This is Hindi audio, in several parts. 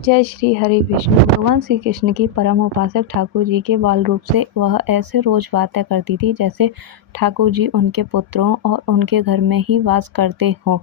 जय श्री हरि विष्णु। भगवान श्री कृष्ण की परम उपासक ठाकुर जी के बाल रूप से वह ऐसे रोज बातें करती थी जैसे ठाकुर जी उनके पुत्रों और उनके घर में ही वास करते हों।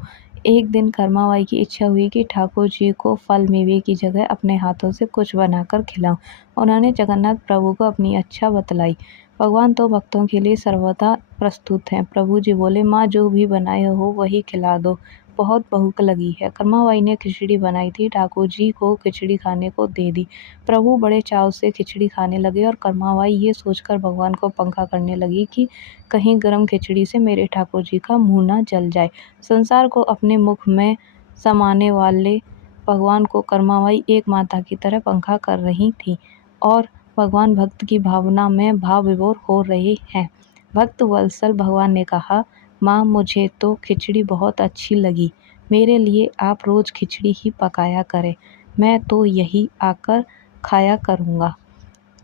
एक दिन कर्माबाई की इच्छा हुई कि ठाकुर जी को फल मेवे की जगह अपने हाथों से कुछ बनाकर खिलाऊं। उन्होंने जगन्नाथ प्रभु को अपनी इच्छा बतलाई। भगवान तो भक्तों के लिए सर्वदा प्रस्तुत हैं। प्रभु जी बोले, माँ जो भी बनाए हो वही खिला दो, बहुत भूख लगी है। कर्माबाई ने खिचड़ी बनाई थी, ठाकुर जी को खिचड़ी खाने को दे दी। प्रभु बड़े चाव से खिचड़ी खाने लगे और कर्माबाई ये सोचकर भगवान को पंखा करने लगी कि कहीं गर्म खिचड़ी से मेरे ठाकुर जी का मुंह न जल जाए। संसार को अपने मुख में समाने वाले भगवान को कर्माबाई एक माता की तरह पंखा कर रही थी और भगवान भक्त की भावना में भाव विभोर हो रहे हैं। भक्त वत्सल भगवान ने कहा, माँ मुझे तो खिचड़ी बहुत अच्छी लगी, मेरे लिए आप रोज़ खिचड़ी ही पकाया करें, मैं तो यही आकर खाया करूँगा।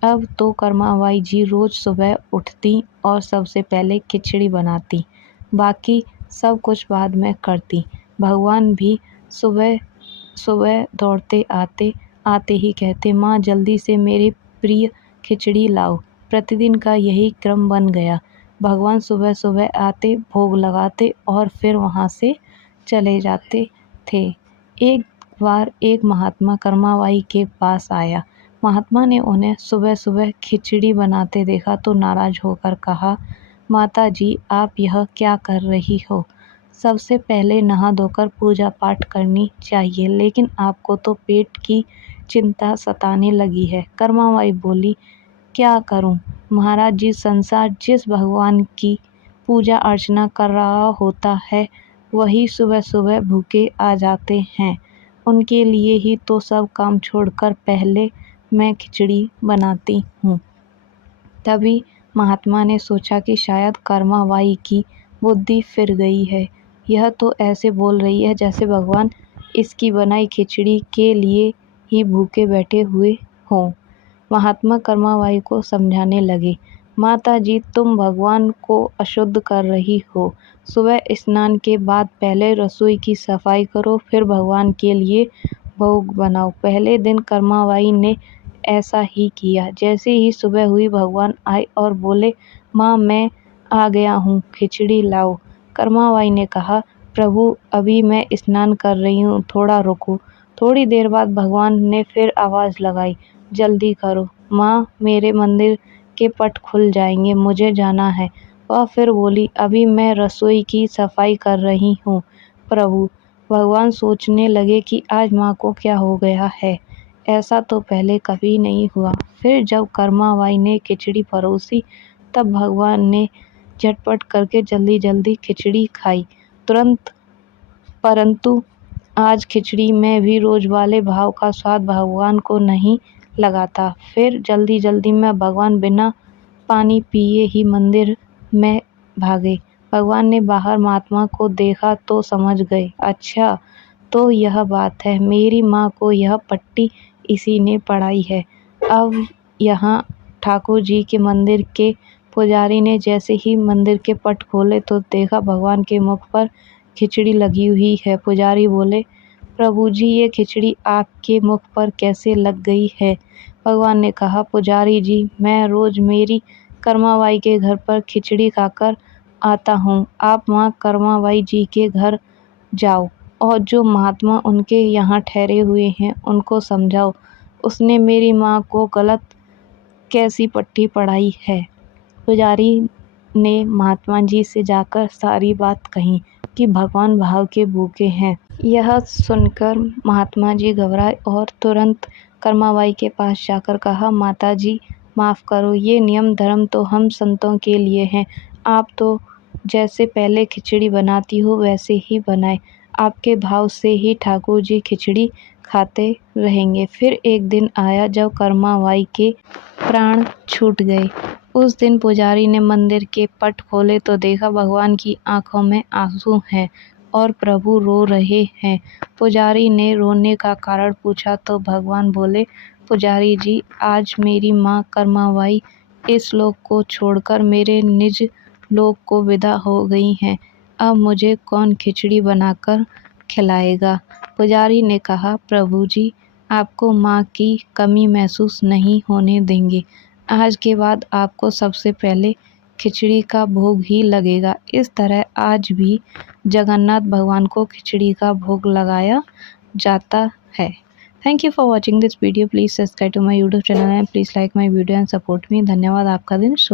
अब तो कर्माबाई जी रोज़ सुबह उठती और सबसे पहले खिचड़ी बनाती, बाकी सब कुछ बाद में करती। भगवान भी सुबह सुबह दौड़ते आते ही कहते, माँ जल्दी से मेरे प्रिय खिचड़ी लाओ। प्रतिदिन का यही क्रम बन गया। भगवान सुबह सुबह आते, भोग लगाते और फिर वहाँ से चले जाते थे। एक बार एक महात्मा कर्माबाई के पास आया। महात्मा ने उन्हें सुबह सुबह खिचड़ी बनाते देखा तो नाराज होकर कहा, माता जी आप यह क्या कर रही हो? सबसे पहले नहा धोकर पूजा पाठ करनी चाहिए, लेकिन आपको तो पेट की चिंता सताने लगी है। कर्माबाई बोली, क्या करूं महाराज जी, संसार जिस भगवान की पूजा अर्चना कर रहा होता है वही सुबह सुबह भूखे आ जाते हैं। उनके लिए ही तो सब काम छोड़कर पहले मैं खिचड़ी बनाती हूँ। तभी महात्मा ने सोचा कि शायद कर्माबाई की बुद्धि फिर गई है। यह तो ऐसे बोल रही है जैसे भगवान इसकी बनाई खिचड़ी के लिए ही भूखे बैठे हुए हों। महात्मा कर्माबाई को समझाने लगे, माता जी तुम भगवान को अशुद्ध कर रही हो। सुबह स्नान के बाद पहले रसोई की सफाई करो, फिर भगवान के लिए भोग बनाओ। पहले दिन कर्माबाई ने ऐसा ही किया। जैसे ही सुबह हुई भगवान आए और बोले, माँ मैं आ गया हूँ, खिचड़ी लाओ। कर्माबाई ने कहा, प्रभु अभी मैं स्नान कर रही हूँ, थोड़ा रुको। थोड़ी देर बाद भगवान ने फिर आवाज़ लगाई, जल्दी करो माँ, मेरे मंदिर के पट खुल जाएंगे, मुझे जाना है। वह फिर बोली, अभी मैं रसोई की सफाई कर रही हूँ प्रभु। भगवान सोचने लगे कि आज माँ को क्या हो गया है, ऐसा तो पहले कभी नहीं हुआ। फिर जब कर्माबाई ने खिचड़ी परोसी तब भगवान ने झटपट करके जल्दी जल्दी खिचड़ी खाई तुरंत। परंतु आज खिचड़ी में भी रोज वाले भाव का स्वाद भगवान को नहीं लगा था। फिर जल्दी जल्दी में भगवान बिना पानी पिए ही मंदिर में भागे। भगवान ने बाहर महात्मा को देखा तो समझ गए, अच्छा तो यह बात है, मेरी माँ को यह पट्टी इसी ने पढ़ाई है। अब यहाँ ठाकुर जी के मंदिर के पुजारी ने जैसे ही मंदिर के पट खोले तो देखा भगवान के मुख पर खिचड़ी लगी हुई है। पुजारी बोले, प्रभु जी ये खिचड़ी आपके मुख पर कैसे लग गई है? भगवान ने कहा, पुजारी जी मैं रोज मेरी कर्माबाई के घर पर खिचड़ी खाकर आता हूँ। आप माँ कर्माबाई जी के घर जाओ और जो महात्मा उनके यहाँ ठहरे हुए हैं उनको समझाओ, उसने मेरी माँ को गलत कैसी पट्टी पढ़ाई है। पुजारी ने महात्मा जी से जाकर सारी बात कही कि भगवान भाव के भूखे हैं। यह सुनकर महात्मा जी घबराए और तुरंत कर्माबाई के पास जाकर कहा, माता जी माफ़ करो, ये नियम धर्म तो हम संतों के लिए हैं। आप तो जैसे पहले खिचड़ी बनाती हो वैसे ही बनाए, आपके भाव से ही ठाकुर जी खिचड़ी खाते रहेंगे। फिर एक दिन आया जब कर्माबाई के प्राण छूट गए। उस दिन पुजारी ने मंदिर के पट खोले तो देखा भगवान की आंखों में आंसू हैं और प्रभु रो रहे हैं। पुजारी ने रोने का कारण पूछा तो भगवान बोले, पुजारी जी आज मेरी माँ कर्माबाई इस लोक को छोड़कर मेरे निज लोक को विदा हो गई हैं। अब मुझे कौन खिचड़ी बनाकर खिलाएगा? पुजारी ने कहा, प्रभु जी आपको माँ की कमी महसूस नहीं होने देंगे। आज के बाद आपको सबसे पहले खिचड़ी का भोग ही लगेगा। इस तरह आज भी जगन्नाथ भगवान को खिचड़ी का भोग लगाया जाता है। Thank you for watching this video. Please subscribe to my YouTube channel and please like my video and support me. धन्यवाद। आपका दिन शुभ।